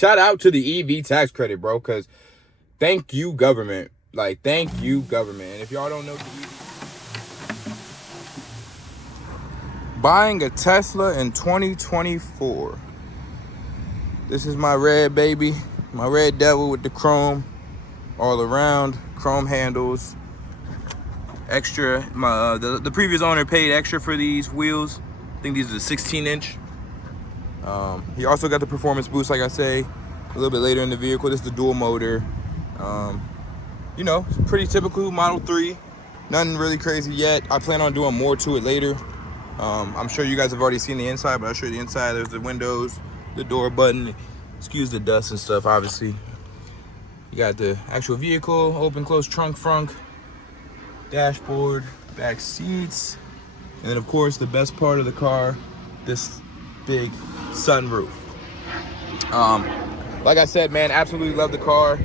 Shout out to the EV tax credit, bro, because thank you, government. Like, thank you, government. And if y'all don't know, buying a Tesla in 2024. This is my red baby, my red devil with the chrome all around, chrome handles. Extra, the previous owner paid extra for these wheels. I think these are the 16-inch. He also got the performance boost, like I say, a little bit later in the vehicle. This is the dual motor. You know, it's pretty typical Model 3. Nothing really crazy yet. I plan on doing more to it later. I'm sure you guys have already seen the inside, but I'll show you the inside. There's the windows, the door button. Excuse the dust and stuff, obviously. You got the actual vehicle, open, close trunk, front, dashboard, back seats. And then, of course, the best part of the car, this big sunroof. Like I said, man, absolutely love the car.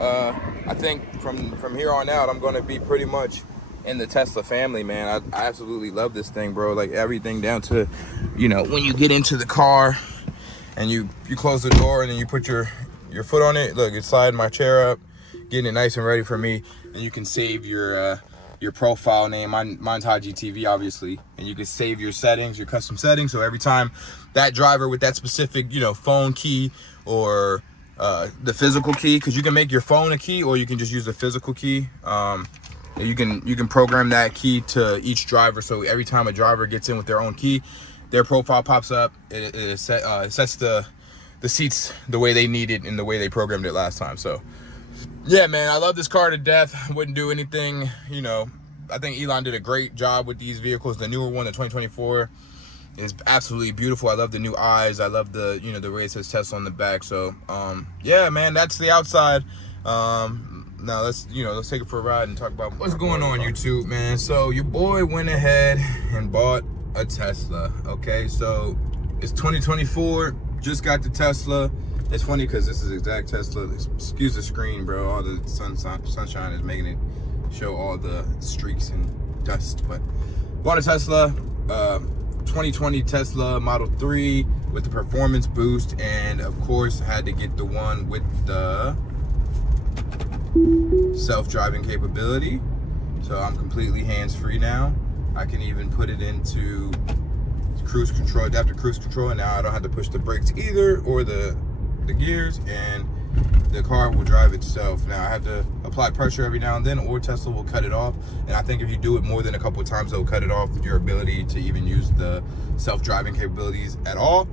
I think from here on out, I'm gonna be pretty much in the Tesla family, man. I absolutely love this thing, bro. Like everything down to, you know, when you get into the car and you close the door and then you put your foot on it. Look, it's sliding my chair up, getting it nice and ready for me. And you can save your profile name. Mine's Haji TV, obviously, and you can save your settings, your custom settings. So every time that driver with that specific, you know, phone key or the physical key, because you can make your phone a key or you can just use the physical key. You can program that key to each driver. So every time a driver gets in with their own key, their profile pops up. It sets the seats the way they need it and the way they programmed it last time. So yeah, man, I love this car to death. Wouldn't do anything, you know. I think Elon did a great job with these vehicles. The newer one, the 2024, is absolutely beautiful. I love the new eyes. I love the, you know, the way it says Tesla on the back. So, yeah, man, that's the outside. Now let's take it for a ride and talk about what's going on YouTube, man. So your boy went ahead and bought a Tesla. Okay, so it's 2024. Just got the Tesla. It's funny because this is exact Tesla. Excuse the screen, bro. All the sunshine is making it show all the streaks and dust. But bought a Tesla, 2020 Tesla Model 3 with the performance boost, and of course had to get the one with the self-driving capability. So I'm completely hands-free now. I can even put it into cruise control, adaptive cruise control, and now I don't have to push the brakes either or the gears, and the car will drive itself. Now I have to apply pressure every now and then, or Tesla will cut it off. And I think if you do it more than a couple of times, they'll cut it off with your ability to even use the self-driving capabilities at all.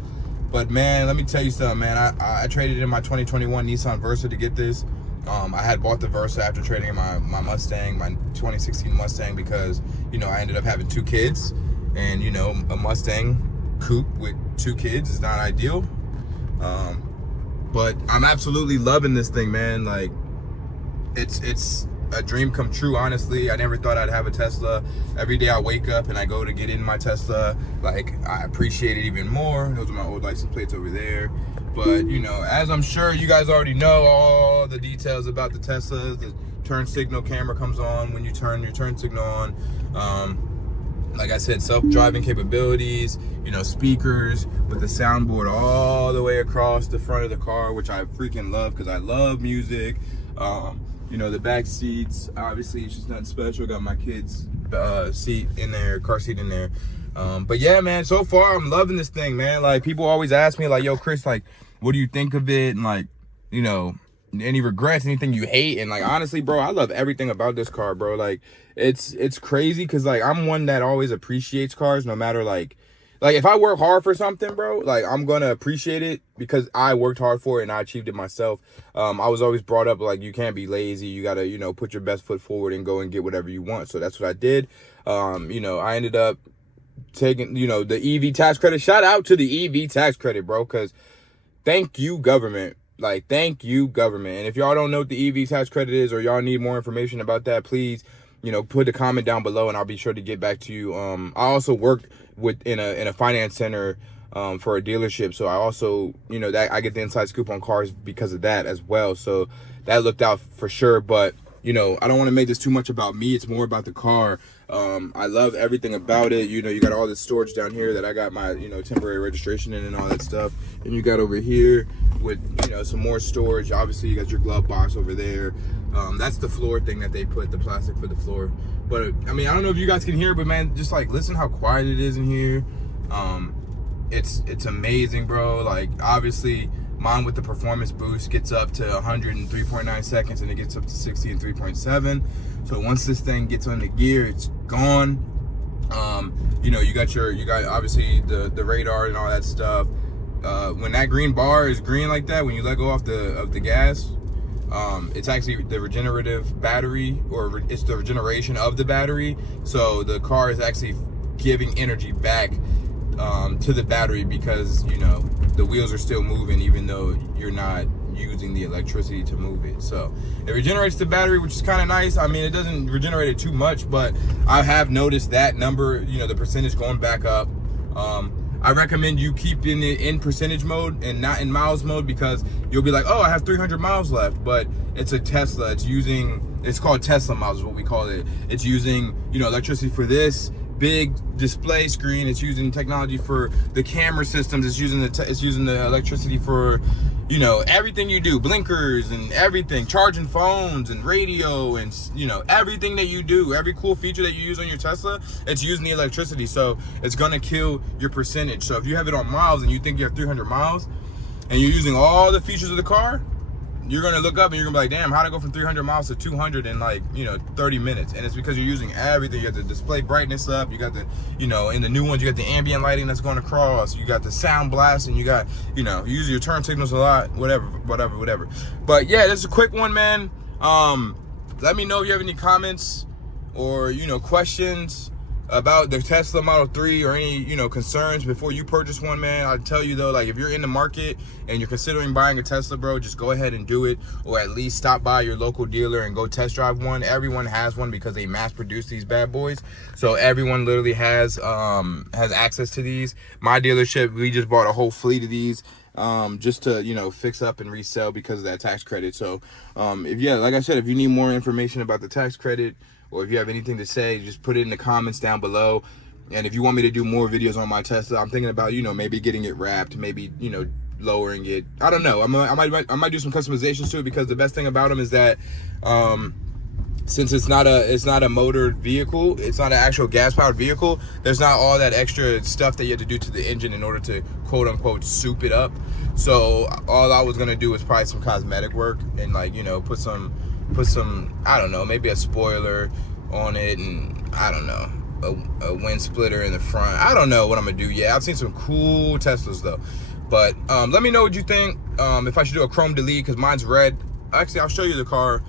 But man, let me tell you something, man. I traded in my 2021 Nissan Versa to get this. I had bought the Versa after trading in my Mustang, my 2016 Mustang, because, you know, I ended up having 2 kids, and, you know, a Mustang coupe with 2 kids is not ideal. But I'm absolutely loving this thing, man. Like, it's a dream come true, honestly. I never thought I'd have a Tesla. Every day I wake up and I go to get in my Tesla, like, I appreciate it even more. Those are my old license plates over there. But, you know, as I'm sure you guys already know all the details about the Teslas, the turn signal camera comes on when you turn your turn signal on. Like I said, self-driving capabilities, you know, speakers with the soundboard all the way across the front of the car, which I freaking love because I love music. You know, the back seats, obviously it's just nothing special. Got my kids' seat in there, car seat in there. But yeah, man, so far I'm loving this thing, man. Like, people always ask me, like, yo, Chris, like, what do you think of it? And, like, you know, any regrets, anything you hate? And, like, honestly, bro, I love everything about this car, bro. Like, it's crazy because, like, I'm one that always appreciates cars, no matter, like if I work hard for something, bro, like, I'm gonna appreciate it because I worked hard for it and I achieved it myself. I was always brought up, like, you can't be lazy. You gotta, you know, put your best foot forward and go and get whatever you want. So that's what I did. You know, I ended up taking, you know, the EV tax credit. Shout out to the EV tax credit, bro, because thank you, government. Like, thank you, government. And if y'all don't know what the EV tax credit is, or y'all need more information about that, please, you know, put a comment down below and I'll be sure to get back to you. I also worked in a finance center for a dealership, so I also, you know, that I get the inside scoop on cars because of that as well. So that looked out for sure. But you know, I don't want to make this too much about me. It's more about the car. I love everything about it. You know, you got all this storage down here that I got my, you know, temporary registration in and all that stuff. And you got over here with, you know, some more storage. Obviously, you got your glove box over there. That's the floor thing that they put, the plastic for the floor. But I mean, I don't know if you guys can hear, but man, just like listen how quiet it is in here. It's amazing, bro. Like obviously mine with the performance boost gets up to 103.9 seconds and it gets up to 60 in 3.7. So once this thing gets on the gear, it's gone. You know, you got obviously the radar and all that stuff. When that green bar is green like that, when you let go off of the gas, it's actually the regenerative battery, or it's the regeneration of the battery. So the car is actually giving energy back to the battery, because you know the wheels are still moving even though you're not using the electricity to move it. So it regenerates the battery, which is kind of nice. I mean, it doesn't regenerate it too much, but I have noticed that number, you know, the percentage going back up. I recommend you keeping it in percentage mode and not in miles mode, because you'll be like, oh, I have 300 miles left, but it's a Tesla. It's called Tesla miles is what we call it. It's using, you know, electricity for this big display screen. It's using technology for the camera systems. It's using the electricity for, you know, everything you do, blinkers and everything, charging phones and radio, and you know, everything that you do, every cool feature that you use on your Tesla, it's using the electricity. So it's gonna kill your percentage. So if you have it on miles and you think you have 300 miles and you're using all the features of the car, you're gonna look up and you're gonna be like, damn, how'd I go from 300 miles to 200 in like, you know, 30 minutes? And it's because you're using everything. You got the display brightness up, you got the, you know, in the new ones, you got the ambient lighting that's going across, you got the sound blast, and you got, you know, you use your turn signals a lot, whatever. But yeah, this is a quick one, man. Let me know if you have any comments or, you know, questions about the Tesla Model 3 or any, you know, concerns before you purchase one, man. I'll tell you though, like if you're in the market and you're considering buying a Tesla, bro, just go ahead and do it, or at least stop by your local dealer and go test drive one. Everyone has one because they mass produce these bad boys. So everyone literally has access to these. My dealership, we just bought a whole fleet of these just to, you know, fix up and resell because of that tax credit. So like I said, if you need more information about the tax credit, or if you have anything to say, just put it in the comments down below. And if you want me to do more videos on my Tesla, I'm thinking about, you know, maybe getting it wrapped, maybe, you know, lowering it. I don't know. I might do some customizations to it, because the best thing about them is that since it's not a motored vehicle, it's not an actual gas-powered vehicle, there's not all that extra stuff that you have to do to the engine in order to quote-unquote soup it up. So all I was gonna do was probably some cosmetic work and, like, you know, put some, I don't know, maybe a spoiler on it, and I don't know, a wind splitter in the front. I don't know what I'm gonna do yet. I've seen some cool Teslas though. But let me know what you think. If I should do a chrome delete, because mine's red. Actually, I'll show you the car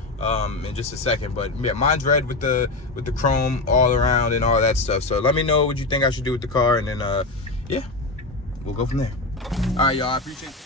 in just a second. But yeah, mine's red with the chrome all around and all that stuff. So let me know what you think I should do with the car, and then yeah, we'll go from there. All right, y'all, I appreciate it.